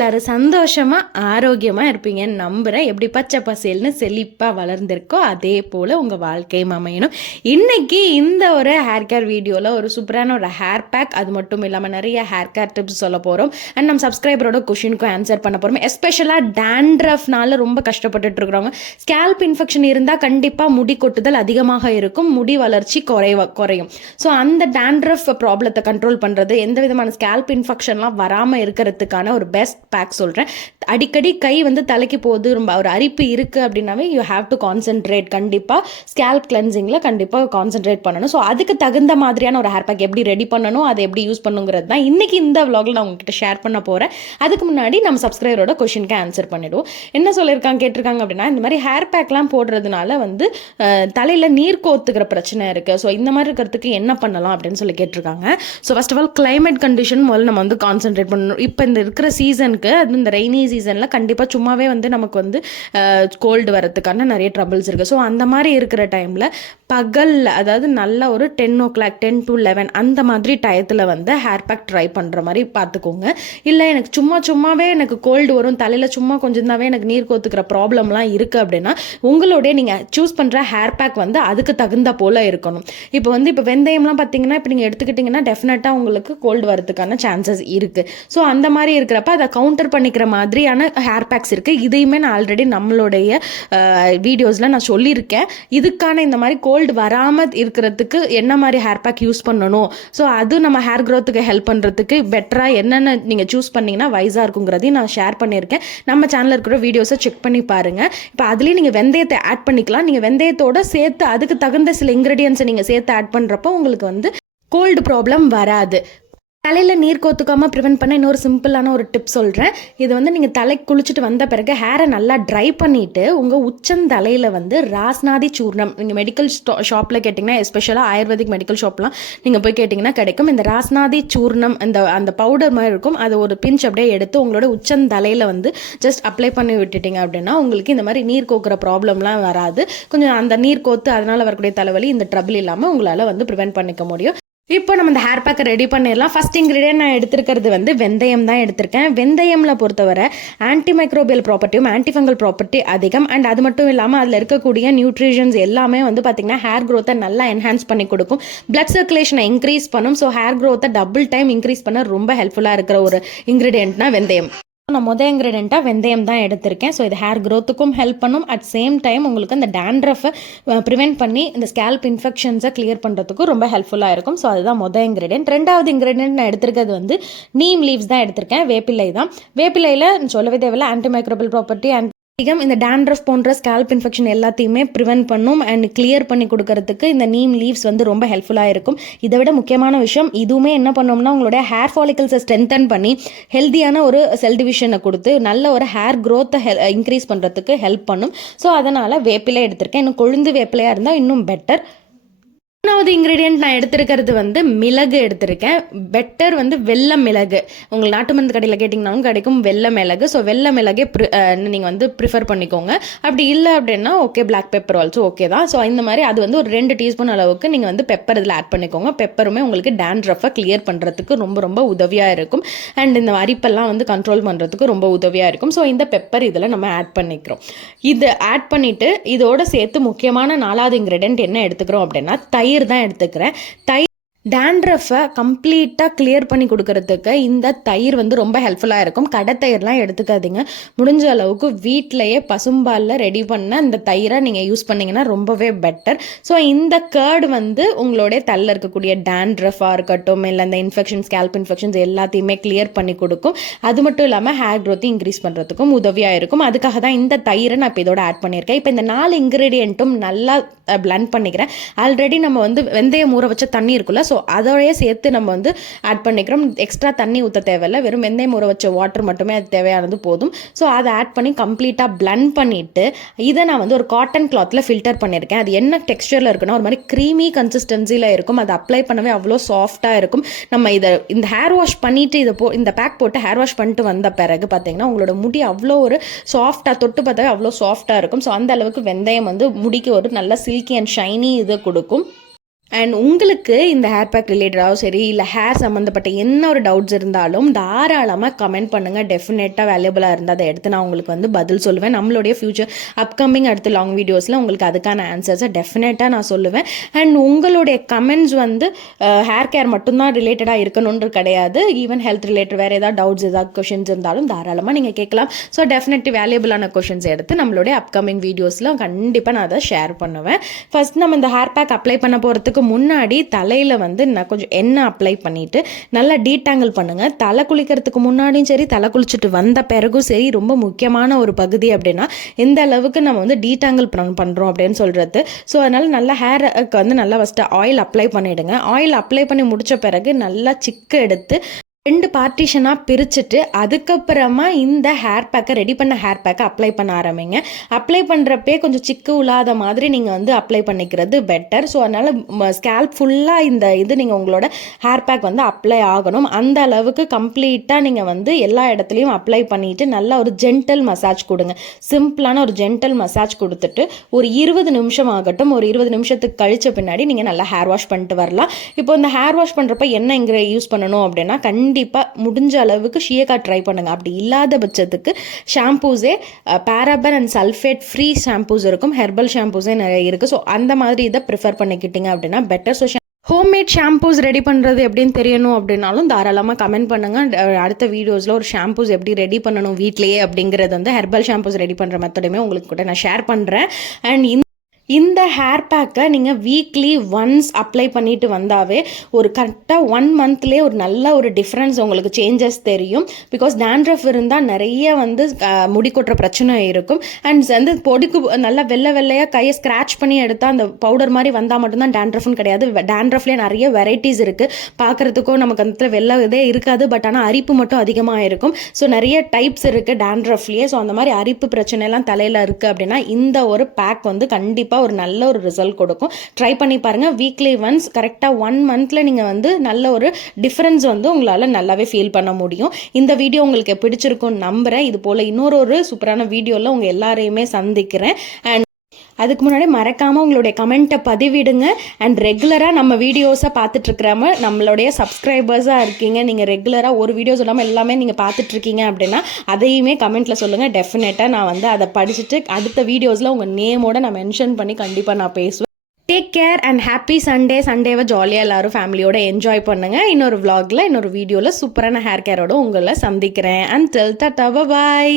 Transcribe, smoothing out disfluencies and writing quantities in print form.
எல்லாரும் சந்தோஷமா ஆரோக்கியமா இருப்பீங்கன்னு நம்புறேன். எப்படி பச்சை பசேல்னு செழிப்பா வளர்ந்துருக்கோ அதே போல உங்க வாழ்க்கையும் அமையணும். இன்னைக்கு இந்த ஒரு ஹேர் கேர் வீடியோல ஒரு சூப்பரான ஒரு ஹேர் பேக், அது மட்டும் இல்லாம நிறைய ஹேர் கேர் டிப்ஸ் சொல்ல போறோம். அண்ட் நம்ம சப்ஸ்கிரைபரோட கொஸ்டினுக்கும் ஆன்சர் பண்ண போறோம். எஸ்பெஷலா டேண்ட்ரஃப்னால ரொம்ப கஷ்டப்பட்டுட்டு இருக்கிறவங்க, ஸ்கேல்ப் இன்ஃபெக்ஷன் இருந்தா கண்டிப்பா முடி கொட்டுதல் அதிகமாக இருக்கும், முடி வளர்ச்சி குறையும். ஸோ அந்த டேண்ட்ரஃப் ப்ராப்ளத்தை கண்ட்ரோல் பண்றது, எந்த விதமான ஸ்கேல்ப் இன்ஃபெக்ஷன்லாம் வராமல் இருக்கிறதுக்கான ஒரு பெஸ்ட் பேக் சொல்கிறேன். அடிக்கடி கை தலைக்கு போகுது, ரொம்ப ஒரு அரிப்பு இருக்குது அப்படின்னாவே யூ ஹாவ் டு கான்சென்ட்ரேட். கண்டிப்பாக ஸ்கேல்ப் கிளென்சிங்கில் கண்டிப்பாக கான்சென்ட்ரேட் பண்ணணும். ஸோ அதுக்கு தகுந்த மாதிரியான ஒரு ஹேர் பேக் எப்படி ரெடி பண்ணணும், அதை எப்படி யூஸ் பண்ணுங்கிறது தான் இன்றைக்கி இந்த விலாகில் நான் உங்ககிட்ட ஷேர் பண்ண போகிறேன். அதுக்கு முன்னாடி நம்ம சப்ஸ்கிரைபரோட கொஷினுக்கு ஆன்சர் பண்ணிவிடுவோம். என்ன சொல்லியிருக்காங்க கேட்டிருக்காங்க அப்படின்னா, இந்த மாதிரி ஹேர் பேக்லாம் போடுறதுனால தலையில் நீர் கோத்துக்கிற பிரச்சனை இருக்குது. ஸோ இந்த மாதிரி இருக்கிறதுக்கு என்ன பண்ணலாம் அப்படின்னு சொல்லி கேட்டிருக்காங்க. So first of all climate condition முதல்ல நம்ம கான்சென்ட்ரேட் பண்ணணும். இப்போ இந்த இருக்கிற சீசனுக்கு, அது இந்த ரெய்னி சீசனில் கண்டிப்பாக சும்மாவே நமக்கு கோல்டு வரதுக்கான நிறைய ட்ரபிள்ஸ் இருக்குது. ஸோ அந்த மாதிரி இருக்கிற டைமில் பகலில், அதாவது நல்ல ஒரு 10 o'clock 10 to 11 அந்த மாதிரி டயத்தில் ஹேர் பேக் ட்ரை பண்ணுற மாதிரி பார்த்துக்கோங்க. இல்லை எனக்கு சும்மாவே எனக்கு கோல்டு வரும், தலையில் சும்மா கொஞ்சம் தாவே எனக்கு நீர் கோத்துக்கிற ப்ராப்ளம்லாம் இருக்குது அப்படின்னா, உங்களுடைய நீங்கள் சூஸ் பண்ணுற ஹேர் பேக் அதுக்கு தகுந்த போல் இருக்கணும். இப்போ வெந்தயம்லாம் பார்த்தீங்கன்னா, இப்போ நீங்கள் எடுத்துக்கிட்டிங்கன்னா டெஃபினட்டாக உங்களுக்கு கோல்டு வரதுக்கான சான்சஸ் இருக்குது. ஸோ அந்த மாதிரி இருக்கிறப்ப அதை கவுண்டர் பண்ணிக்கிற மாதிரியான ஹேர் பேக்ஸ் இருக்குது. இதையுமே நான் ஆல்ரெடி நம்மளுடைய வீடியோஸில் நான் சொல்லியிருக்கேன். இதுக்கான இந்த மாதிரி கோல்டு வராமல் இருக்கிறதுக்கு என்ன மாதிரி ஹேர் பேக் யூஸ் பண்ணணும், ஸோ அது நம்ம ஹேர் க்ரோத்துக்கு ஹெல்ப் பண்ணுறதுக்கு பெட்டராக என்னென்ன நீங்கள் சூஸ் பண்ணிங்கன்னா வைஸாக இருக்குங்கிறதையும் நான் ஷேர் பண்ணியிருக்கேன். நம்ம சேனலில் இருக்கிற வீடியோஸை செக் பண்ணி பாருங்கள். இப்போ அதுலேயும் நீங்கள் வெந்தயத்தை ஆட் பண்ணிக்கலாம். நீங்கள் வெந்தயத்தோடு சேர்த்து அதுக்கு தகுந்த சில இன்க்ரீடியன்ஸை நீங்கள் சேர்த்து ஆட் பண்ணுறப்போ உங்களுக்கு கோல்டு ப்ராப்ளம் வராது. தலையில் நீர் கோத்துக்காமல் ப்ரிவென்ட் பண்ண இன்னொரு சிம்பிளான ஒரு டிப் சொல்கிறேன். இது நீங்கள் தலைக்கு குளிச்சுட்டு வந்த பிறகு ஹேரை நல்லா ட்ரை பண்ணிவிட்டு உங்கள் உச்சந்தலையில் ராஸ்நாதி சூர்ணம், நீங்கள் மெடிக்கல் ஷாப்பில் கேட்டிங்கன்னா, எஸ்பெஷலாக ஆயுர்வேதிக் மெடிக்கல் ஷாப்லாம் நீங்கள் போய் கேட்டிங்கன்னா கிடைக்கும். இந்த ராஸ்நாதி சூர்ணம் அந்த பவுடர் மாதிரி இருக்கும், அதை ஒரு பிஞ்ச் அப்படியே எடுத்து உங்களோட உச்சந்தலையில் ஜஸ்ட் அப்ளை பண்ணி விட்டுட்டிங்க அப்படின்னா உங்களுக்கு இந்த மாதிரி நீர் கோக்குற ப்ராப்ளம்லாம் வராது. கொஞ்சம் அந்த நீர் கோத்து அதனால் வரக்கூடிய தலைவலி, இந்த ட்ரபிள் இல்லாமல் உங்களால் ப்ரிவென்ட் பண்ணிக்க முடியும். இப்போ நம்ம இந்த ஹேர் பேக்கை ரெடி பண்ணிடலாம். ஃபர்ஸ்ட் இன்க்ரீடியன்ட் நான் எடுத்துருக்கிறது வெந்தயம் தான் எடுத்திருக்கேன். வெந்தயம்ல பொறுத்தவரை ஆன்டி மைக்ரோபியல் ப்ராப்பர்ட்டியும் ஆன்டிஃபங்கல் ப்ராப்பர்ட்டி அதிகம். அண்ட் அது மட்டும் இல்லாமல் அதில் இருக்கக்கூடிய நியூட்ரிஷன்ஸ் எல்லாமே பார்த்தீங்கன்னா ஹேர் க்ரோத்தை நல்லா என்ஹான்ஸ் பண்ணி கொடுக்கும், பிளட் சர்க்குலேஷனை இன்க்ரீஸ் பண்ணும். ஸோ ஹேர் க்ரோத்தை டபுள் டைம் இன்க்ரீஸ் பண்ண ரொம்ப ஹெல்ப்ஃபுல்லாக இருக்கிற ஒரு இன்க்ரீடியன்ட்னா வெந்தயம். நான் முதல் இன்க்ரீடியண்ட்டாக வெந்தயம் தான் எடுத்திருக்கேன். ஸோ இது ஹேர் க்ரோத்துக்கும் ஹெல்ப் பண்ணும், அட் சேம் டைம் உங்களுக்கு அந்த டேண்ட்ரஃபை ப்ரிவென்ட் பண்ணி இந்த ஸ்கேல்ப் இன்ஃபெக்ஷன்ஸை கிளியர் பண்ணுறதுக்கும் ரொம்ப ஹெல்ப்ஃபுல்லாக இருக்கும். ஸோ அதுதான் முதல் இன்க்ரீடியன்ட். ரெண்டாவது இன்க்ரீடியன்ட் நான் எடுத்திருக்கிறது நீம் லீவ்ஸ் தான் எடுத்திருக்கேன். வேப்பிலை தான். வேப்பிலையில் சொல்லவே தேவையில்லை, ஆன்டி மைக்ரோபியல் ப்ராப்பர்ட்டி அண்ட் இந்த டேண்ட்ரஃப் போன்ற ஸ்கேல்ப் இன்ஃபெக்ஷன் எல்லாத்தையுமே ப்ரிவென்ட் பண்ணும் அண்ட் கிளியர் பண்ணி கொடுக்கறதுக்கு இந்த நீம் லீவ்ஸ் ரொம்ப ஹெல்ப்ஃபுல்லாக இருக்கும். இதை விட முக்கியமான விஷயம், இதுவுமே என்ன பண்ணோம்னா உங்களுடைய ஹேர் ஃபாலிகல்ஸை ஸ்ட்ரென்தன் பண்ணி ஹெல்த்தியான ஒரு செல் டிவிஷனை கொடுத்து நல்ல ஒரு ஹேர் க்ரோத்தை இன்க்ரீஸ் பண்ணுறதுக்கு ஹெல்ப் பண்ணும். ஸோ அதனால் வேப்பிலை எடுத்திருக்கேன். இன்னும் கொழுந்து வேப்பிலையாக இருந்தால் இன்னும் பெட்டர். மூணாவது இன்க்ரீடியன்ட் நான் எடுத்துருக்கிறது மிளகு எடுத்திருக்கேன். பெட்டர் வெள்ளை மிளகு. உங்களுக்கு நாட்டு மருந்து கடையில் கேட்டிங்கனாலும் கிடைக்கும் வெள்ளை மிளகு. ஸோ வெள்ளை மிளகே நீங்கள் ப்ரிஃபர் பண்ணிக்கோங்க. அப்படி இல்லை அப்படின்னா okay, black pepper also okay தான். ஸோ இந்த மாதிரி அது ஒரு 2 டீஸ்பூன் அளவுக்கு நீங்கள் பெப்பர் இதில் ஆட் பண்ணிக்கோங்க. பெப்பருமே உங்களுக்கு டேண்ட்ரஃபை கிளியர் பண்ணுறதுக்கு ரொம்ப ரொம்ப உதவியாக இருக்கும். அண்ட் இந்த அரிப்பெல்லாம் கண்ட்ரோல் பண்ணுறதுக்கு ரொம்ப உதவியாக இருக்கும். ஸோ இந்த பெப்பர் இதில் நம்ம ஆட் பண்ணிக்கிறோம். இது ஆட் பண்ணிவிட்டு இதோட சேர்த்து முக்கியமான 4வது இன்க்ரீடியன்ட் என்ன எடுத்துக்கிறோம் அப்படின்னா தயிர் தான் எடுத்துக்கிறேன். டேண்ட்ரஃபை கம்ப்ளீட்டாக கிளியர் பண்ணி கொடுக்கறதுக்கு இந்த தயிர் ரொம்ப ஹெல்ப்ஃபுல்லாக இருக்கும். கடை தயிர்லாம் எடுத்துக்காதீங்க. முடிஞ்ச அளவுக்கு வீட்டிலையே பசும்பாலில் ரெடி பண்ண இந்த தயிரை நீங்கள் யூஸ் பண்ணிங்கன்னா ரொம்பவே பெட்டர். ஸோ இந்த கேர்டு உங்களுடைய தலையில் இருக்கக்கூடிய டேண்ட்ரஃபாக இருக்கட்டும், இல்லை இந்த இன்ஃபெக்ஷன், ஸ்கேல்ப் இன்ஃபெக்ஷன்ஸ் எல்லாத்தையுமே கிளியர் பண்ணி கொடுக்கும். அது மட்டும் இல்லாமல் ஹேர் க்ரோத்தை இன்க்ரீஸ் பண்ணுறதுக்கும் உதவியாக இருக்கும். அதுக்காக தான் இந்த தயிரை நான் இப்போ இதோட ஆட் பண்ணியிருக்கேன். இப்போ இந்த 4 இன்க்ரீடியண்ட்டும் நல்லா பிளண்ட் பண்ணிக்கிறேன். ஆல்ரெடி நம்ம வெந்தயம் ஊற வச்ச தண்ணி இருக்குல்ல, ஸோ அதோடய சேர்த்து நம்ம ஆட் பண்ணிக்கிறோம். எக்ஸ்ட்ரா தண்ணி ஊற்ற தேவையில்லை, வெறும் வெந்தயம் ஊற வச்ச வாட்டர் மட்டுமே அது தேவையானது போதும். ஸோ அதை ஆட் பண்ணி கம்ப்ளீட்டாக பிளண்ட் பண்ணிவிட்டு இதை நான் ஒரு காட்டன் கிளாத்தில் ஃபில்டர் பண்ணியிருக்கேன். அது என்ன டெக்ஸ்டரில் இருக்குன்னா ஒரு மாதிரி க்ரீமி கன்சிஸ்டன்சியில் இருக்கும். அதை அப்ளை பண்ணவே அவ்வளோ சாஃப்டாக இருக்கும். நம்ம இந்த ஹேர் வாஷ் பண்ணிவிட்டு இந்த பேக் போட்டு ஹேர் வாஷ் பண்ணிட்டு வந்த பிறகு பார்த்தீங்கன்னா உங்களோட முடி அவ்வளோ ஒரு சாஃப்டாக, தொட்டு பார்த்தாவே அவ்வளோ சாஃப்டாக இருக்கும். ஸோ அந்த அளவுக்கு வெந்தயம் முடிக்கு ஒரு நல்ல சில்கி அண்ட் ஷைனி இதை கொடுக்கும். அண்ட் உங்களுக்கு இந்த ஹேர் பேக் ரிலேட்டடாகவும் சரி இல்லை ஹேர் சம்மந்தப்பட்ட என்ன ஒரு டவுட்ஸ் இருந்தாலும் தாராளமாக கமெண்ட் பண்ணுங்கள். டெஃபினட்டாக வேல்யூபிளாக இருந்தால் அதை எடுத்து நான் உங்களுக்கு வந்து பதில் சொல்லுவேன். நம்மளுடைய ஃப்யூச்சர் அப்கமிங் அடுத்த லாங் வீடியோஸில் உங்களுக்கு அதுக்கான ஆன்சர்ஸை டெஃபினட்டாக நான் சொல்லுவேன். அண்ட் உங்களுடைய கமெண்ட்ஸ் வந்து ஹேர் கேர் மட்டும்தான் ரிலேட்டடாக இருக்கணுன்றது கிடையாது. ஈவன் ஹெல்த் ரிலேட்டட் வேறு ஏதாவது டவுட்ஸ் ஏதாவது கொஷின்ஸ் இருந்தாலும் தாராளமாக நீங்கள் கேட்கலாம். ஸோ டெஃபினெட்லி வேல்யூபிளான கொஷின்ஸ் எடுத்து நம்மளுடைய அப்கமிங் வீடியோஸில் கண்டிப்பாக நான் அதை ஷேர் பண்ணுவேன். ஃபர்ஸ்ட் நம்ம இந்த ஹேர் பேக் அப்ளை பண்ண போகிறதுக்கு முன்னாடி தலையில் வந்து நான் கொஞ்சம் எண்ணெய் அப்ளை பண்ணிவிட்டு நல்லா டீடாங்கிள் பண்ணுங்கள். தலை குளிக்கிறதுக்கு முன்னாடியும் சரி தலை குளிச்சுட்டு வந்த பிறகும் சரி ரொம்ப முக்கியமான ஒரு பகுதி அப்படின்னா எந்த அளவுக்கு நம்ம வந்து டீடாங்கிள் பண்ணுறோம் அப்படின்னு சொல்கிறது. ஸோ அதனால் நல்லா ஹேருக்கு வந்து நல்லா ஃபஸ்ட்டு ஆயில் அப்ளை பண்ணிவிடுங்க. ஆயில் அப்ளை பண்ணி முடித்த பிறகு நல்லா சிக்கு எடுத்து 2 பார்ட்டிஷனாக பிரிச்சுட்டு அதுக்கப்புறமா இந்த ஹேர் பேக்கை ரெடி பண்ண ஹேர் பேக்கை அப்ளை பண்ண ஆரம்பிங்க. அப்ளை பண்ணுறப்பே கொஞ்சம் சிக்கு இல்லாத மாதிரி நீங்கள் வந்து அப்ளை பண்ணிக்கிறது பெட்டர். ஸோ அதனால் ஸ்கேல்ப் ஃபுல்லாக இது நீங்கள் உங்களோட ஹேர் பேக் வந்து அப்ளை ஆகணும். அந்த அளவுக்கு கம்ப்ளீட்டாக நீங்கள் வந்து எல்லா இடத்துலையும் அப்ளை பண்ணிவிட்டு நல்லா ஒரு ஜென்டல் மசாஜ் கொடுங்க. சிம்பிளான ஒரு ஜென்டல் மசாஜ் கொடுத்துட்டு ஒரு 20 நிமிஷம் ஆகட்டும். ஒரு 20 நிமிஷத்துக்கு கழித்த பின்னாடி நீங்கள் நல்லா ஹேர் வாஷ் பண்ணிட்டு வரலாம். இப்போ இந்த ஹேர் வாஷ் பண்ணுறப்ப என்ன இங்கே யூஸ் பண்ணணும் அப்படின்னா கண்டிப்பாக முடிஞ்ச அளவுக்கு ஷியக்கா ட்ரை பண்ணுங்கள். அப்படி இல்லாத பட்சத்துக்கு ஷாம்பூஸே பேராபன் அண்ட் சல்ஃபேட் ஃப்ரீ ஷாம்பூஸ் இருக்கும், ஹெர்பல் ஷாம்பூஸே நிறைய இருக்குது. ஸோ அந்த மாதிரி இதை ப்ரிஃபர் பண்ணிக்கிட்டீங்க அப்படின்னா better. So homemade shampoos ready பண்ணுறது எப்படின்னு தெரியணும் அப்படின்னாலும் தாராளமாக கமெண்ட் பண்ணுங்கள். அடுத்த வீடியோஸில் ஒரு ஷாம்பூஸ் எப்படி ரெடி பண்ணணும் வீட்லேயே அப்படிங்கிறது வந்து ஹெர்பல் ஷாம்பூஸ் ரெடி பண்ணுற மெத்தடுமே உங்களுக்கு கூட நான் ஷேர் பண்ணுறேன். அண்ட் இந்த ஹேர் பேக்கை நீங்கள் வீக்லி ஒன்ஸ் அப்ளை பண்ணிட்டு வந்தாவே ஒரு கரெக்டாக 1 மந்த்லேயே ஒரு நல்ல ஒரு டிஃப்ரென்ஸ் உங்களுக்கு சேஞ்சஸ் தெரியும். பிகாஸ் டேண்ட்ரஃப் இருந்தால் நிறைய வந்து முடி கொட்டுற பிரச்சனை இருக்கும். அண்ட் வந்து பொடிக்கு நல்லா வெள்ளையாக கையை ஸ்க்ராட்ச் பண்ணி எடுத்தால் அந்த பவுடர் மாதிரி வந்தால் மட்டும்தான் டேண்ட்ரஃப்னு கிடையாது. டேண்ட்ரஃப்லேயே நிறைய வெரைட்டிஸ் இருக்குது. பார்க்குறதுக்கும் நமக்கு அந்த வெள்ளை இதே இருக்காது, பட் ஆனால் அரிப்பு மட்டும் அதிகமாக இருக்கும். ஸோ நிறைய டைப்ஸ் இருக்குது டேண்ட்ரஃப்லேயே. ஸோ அந்த மாதிரி அரிப்பு பிரச்சனைலாம் தலையில் இருக்குது அப்படின்னா இந்த ஒரு பேக் வந்து கண்டிப்பாக ஒரு நல்ல ஒரு ரிசல்ட் கொடுக்கும். ட்ரை பண்ணி பாருங்கள். வீக்லி ஒன்ஸ் கரெக்டாக 1 மந்த்தில் நீங்கள் வந்து நல்ல ஒரு டிஃப்ரென்ஸ் வந்து உங்களால் நல்லாவே ஃபீல் பண்ண முடியும். இந்த வீடியோ உங்களுக்கு பிடிச்சிருக்கும்னு நம்புகிறேன். இது போல் இன்னொரு சூப்பரான வீடியோவில் உங்கள் எல்லாரையுமே சந்திக்கிறேன். அண்ட் அதுக்கு முன்னாடி மறக்காமல் உங்களுடைய கமெண்ட்டை பதிவிடுங்க. அண்ட் ரெகுலராக நம்ம வீடியோஸை பார்த்துட்ருக்கிறவங்க நம்மளுடைய சப்ஸ்கிரைபர்ஸாக இருக்கீங்க. நீங்கள் ரெகுலராக ஒரு வீடியோஸ் இல்லாமல் எல்லாமே நீங்கள் பார்த்துட்ருக்கீங்க அப்படின்னா அதையுமே கமெண்ட்டில் சொல்லுங்கள். டெஃபினட்டாக நான் வந்து அதை படிச்சுட்டு அடுத்த வீடியோஸில் உங்கள் நேமோட நான் மென்ஷன் பண்ணி கண்டிப்பாக நான் பேசுவேன். Take care and happy Sunday. சண்டேவை ஜாலியாக எல்லோரும் ஃபேமிலியோட என்ஜாய் பண்ணுங்கள். இன்னொரு vlogல இன்னொரு வீடியோவில் சூப்பரான ஹேர் கேரோட உங்களை சந்திக்கிறேன். And till tata, by.